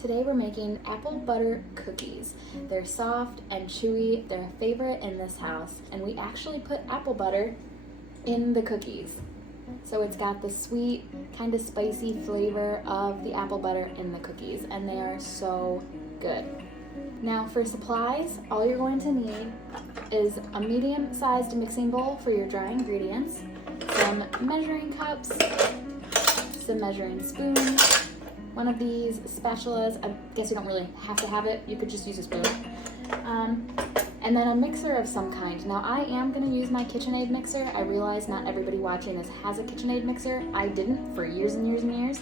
Today we're making apple butter cookies. They're soft and chewy. They're a favorite in this house, and we actually put apple butter in the cookies. So it's got the sweet, kind of spicy flavor of the apple butter in the cookies, and they are so good. Now for supplies, all you're going to need is a medium-sized mixing bowl for your dry ingredients, some measuring cups, some measuring spoons, one of these spatulas. I guess you don't really have to have it. You could just use a spoon. And then a mixer of some kind. Now I am going to use my KitchenAid mixer. I realize not everybody watching this has a KitchenAid mixer. I didn't for years and years and years.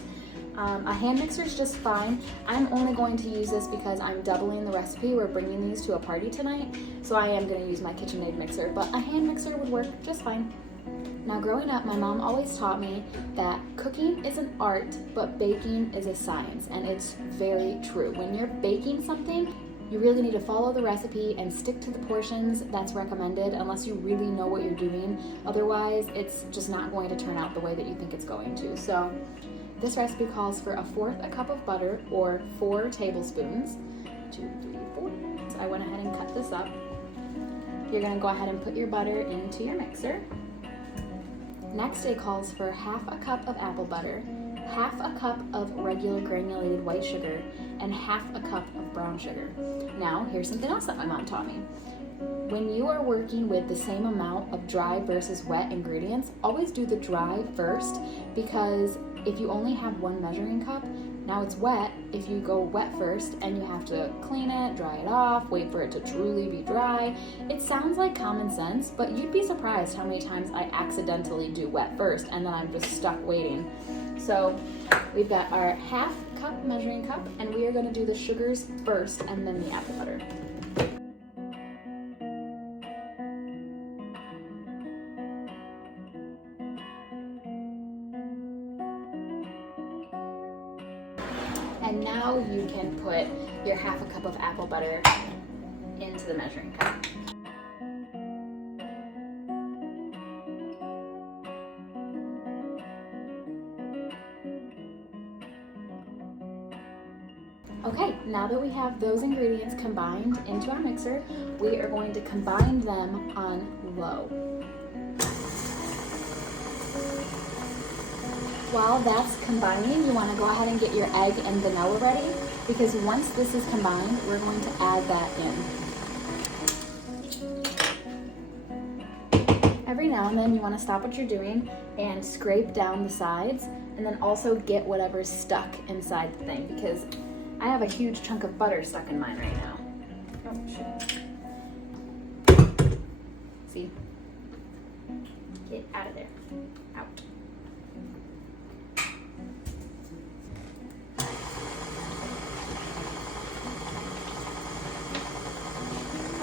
A hand mixer is just fine. I'm only going to use this because I'm doubling the recipe. We're bringing these to a party tonight, so I am going to use my KitchenAid mixer, but a hand mixer would work just fine. Now growing up, my mom always taught me that cooking is an art, but baking is a science, and it's very true. When you're baking something, you really need to follow the recipe and stick to the portions that's recommended unless you really know what you're doing. Otherwise, it's just not going to turn out the way that you think it's going to. So this recipe calls for 1/4 cup of butter, or 4 tablespoons. 2, 3, 4. So I went ahead and cut this up. You're gonna go ahead and put your butter into your mixer. Next, it calls for 1/2 cup of apple butter, 1/2 cup of regular granulated white sugar, and 1/2 cup of brown sugar. Now, here's something else that my mom taught me. When you are working with the same amount of dry versus wet ingredients, always do the dry first, because if you only have one measuring cup, now it's wet. If you go wet first and you have to clean it, dry it off, wait for it to truly be dry, it sounds like common sense, but you'd be surprised how many times I accidentally do wet first and then I'm just stuck waiting. So we've got our 1/2 cup measuring cup, and we are going to do the sugars first and then the apple butter. And now you can put your 1/2 cup of apple butter into the measuring cup. Okay, now that we have those ingredients combined into our mixer, we are going to combine them on low. While that's combining, you want to go ahead and get your egg and vanilla ready, because once this is combined, we're going to add that in. Every now and then you want to stop what you're doing and scrape down the sides, and then also get whatever's stuck inside the thing, because I have a huge chunk of butter stuck in mine right now. Oh, shoot. See? Get out of there. Out.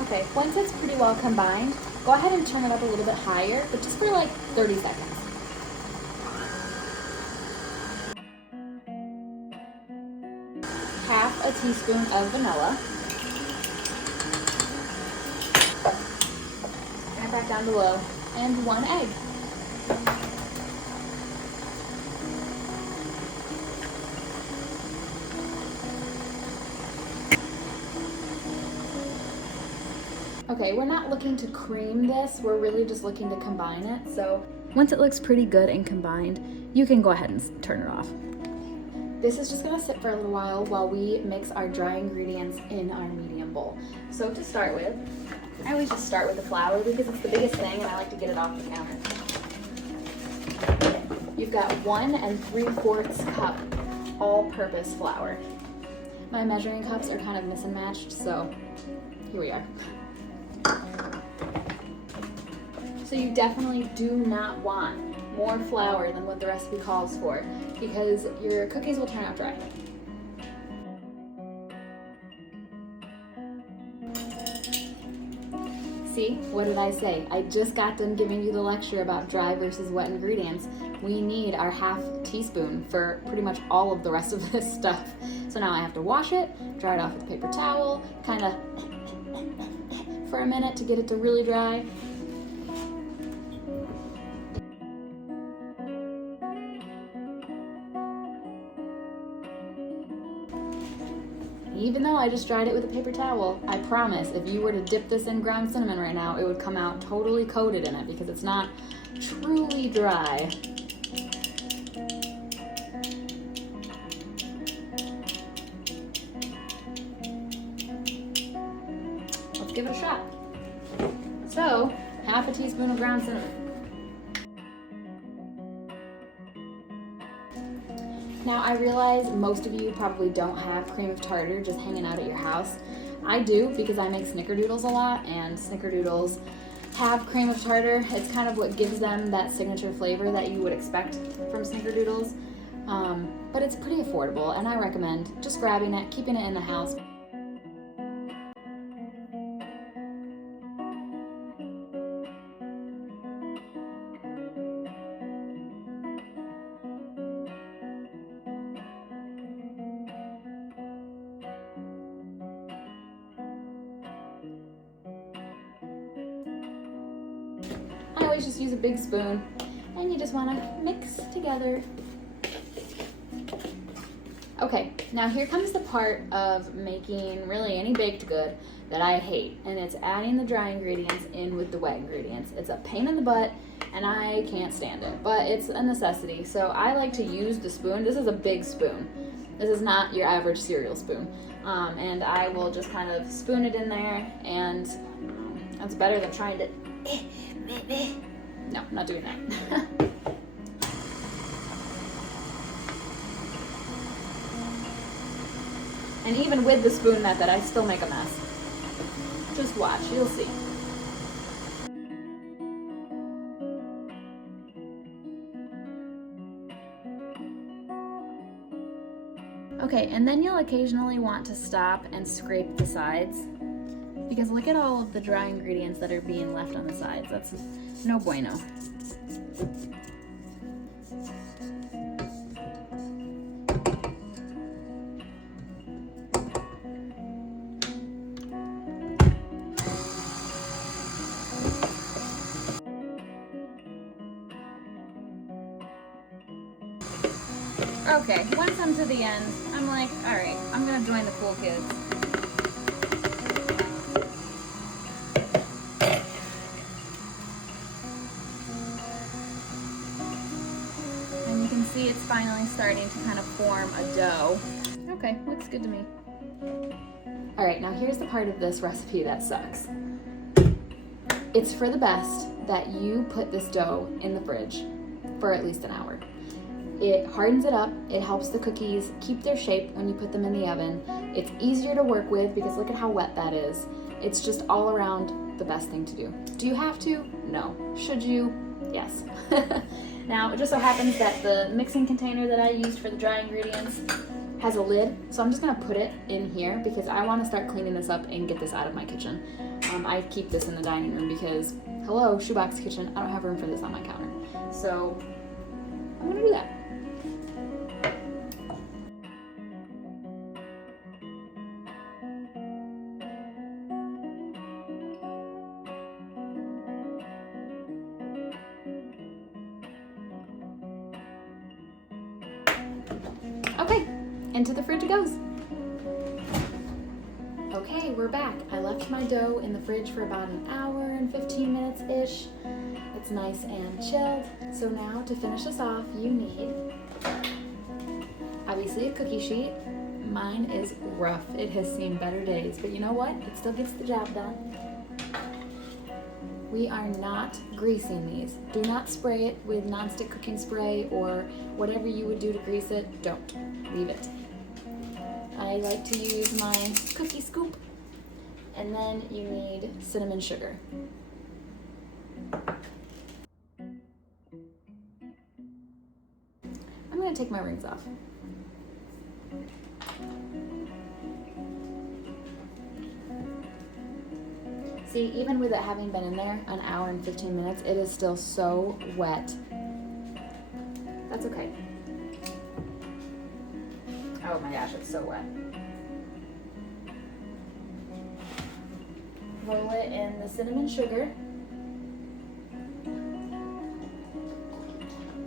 Okay, once it's pretty well combined, go ahead and turn it up a little bit higher, but just for like 30 seconds. Half a teaspoon of vanilla. Turn it back down to low. And 1 egg. Okay, we're not looking to cream this, we're really just looking to combine it. So once it looks pretty good and combined, you can go ahead and turn it off. This is just gonna sit for a little while we mix our dry ingredients in our medium bowl. So to start with, I always just start with the flour because it's the biggest thing and I like to get it off the counter. You've got 1 3/4 cup all-purpose flour. My measuring cups are kind of mismatched, so here we are. So you definitely do not want more flour than what the recipe calls for, because your cookies will turn out dry. See, what did I say? I just got done giving you the lecture about dry versus wet ingredients. We need our 1/2 teaspoon for pretty much all of the rest of this stuff. So now I have to wash it, dry it off with a paper towel, kind of for a minute to get it to really dry. even though I just dried it with a paper towel, I promise if you were to dip this in ground cinnamon right now, it would come out totally coated in it because it's not truly dry. Let's give it a shot. So, half a teaspoon of ground cinnamon. Now, I realize most of you probably don't have cream of tartar just hanging out at your house. I do because I make snickerdoodles a lot, and snickerdoodles have cream of tartar. It's kind of what gives them that signature flavor that you would expect from snickerdoodles. But it's pretty affordable, and I recommend just grabbing it, keeping it in the house. I always just use a big spoon, and you just want to mix together. Okay, now here comes the part of making really any baked good that I hate, and it's adding the dry ingredients in with the wet ingredients. It's a pain in the butt, and I can't stand it, but it's a necessity. So I like to use the spoon. This is a big spoon. This is not your average cereal spoon. And I will just kind of spoon it in there, and that's better than trying to... No, I'm not doing that. And even with the spoon method, I still make a mess. Just watch, you'll see. Okay, and then you'll occasionally want to stop and scrape the sides, because look at all of the dry ingredients that are being left on the sides. That's no bueno. Okay, once I'm to the end, I'm like, all right, I'm gonna join the cool kids. And you can see it's finally starting to kind of form a dough. Okay, looks good to me. All right, now here's the part of this recipe that sucks. It's for the best that you put this dough in the fridge for at least an hour. It hardens it up, it helps the cookies keep their shape when you put them in the oven. It's easier to work with because look at how wet that is. It's just all around the best thing to do. Do you have to? No. Should you? Yes. Now, it just so happens that the mixing container that I used for the dry ingredients has a lid, so I'm just gonna put it in here because I wanna start cleaning this up and get this out of my kitchen. I keep this in the dining room because, hello, shoebox kitchen, I don't have room for this on my counter. So, I'm gonna do that. Okay, into the fridge it goes. Okay, we're back. I left my dough in the fridge for about an hour and 15 minutes-ish. It's nice and chilled. So now to finish this off, you need obviously a cookie sheet. Mine is rough. It has seen better days, but you know what? It still gets the job done. We are not greasing these. Do not spray it with nonstick cooking spray or whatever you would do to grease it. Don't. Leave it. I like to use my cookie scoop. And then you need cinnamon sugar. I'm going to take my rings off. See, even with it having been in there an hour and 15 minutes, it is still so wet. That's okay. Oh my gosh, it's so wet. Roll it in the cinnamon sugar.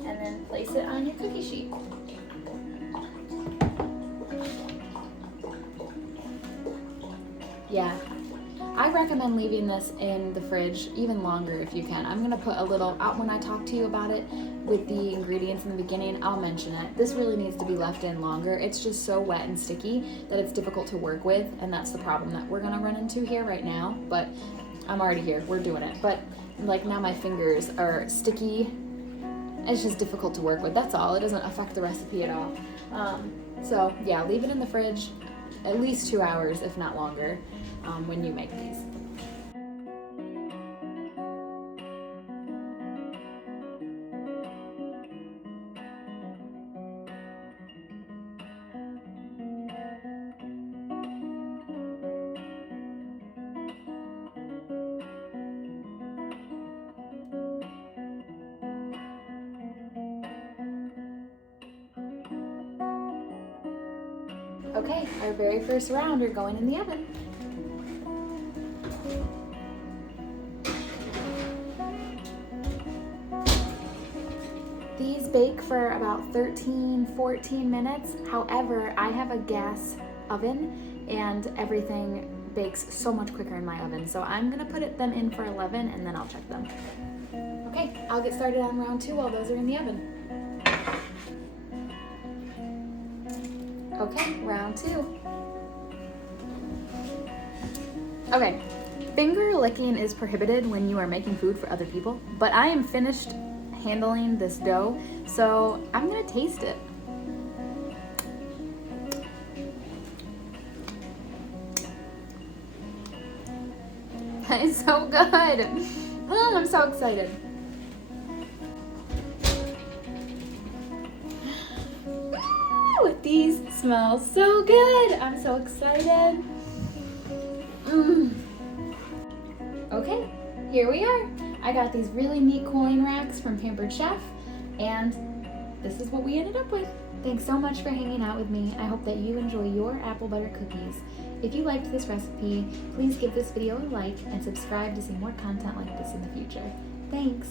And then place it on your cookie sheet. Yeah. I recommend leaving this in the fridge even longer if you can. I'm gonna put a little out when I talk to you about it with the ingredients in the beginning. I'll mention it. This really needs to be left in longer. It's just so wet and sticky that it's difficult to work with, and that's the problem that we're gonna run into here right now. But I'm already here. We're doing it. But like now my fingers are sticky. It's just difficult to work with. That's all. It doesn't affect the recipe at all. So yeah, leave it in the fridge at least 2 hours, if not longer, when you make these. Okay, our very first round are going in the oven. These bake for about 13-14 minutes. However, I have a gas oven and everything bakes so much quicker in my oven. So I'm gonna put them in for 11 and then I'll check them. Okay, I'll get started on round 2 while those are in the oven. Okay, round 2. Okay, finger licking is prohibited when you are making food for other people, but I am finished handling this dough, so I'm gonna taste it. That is so good. Oh, I'm so excited. These smell so good. I'm so excited. Okay, here we are. I got these really neat cooling racks from Pampered Chef, and this is what we ended up with. Thanks so much for hanging out with me. I hope that you enjoy your apple butter cookies. If you liked this recipe, please give this video a like and subscribe to see more content like this in the future. Thanks.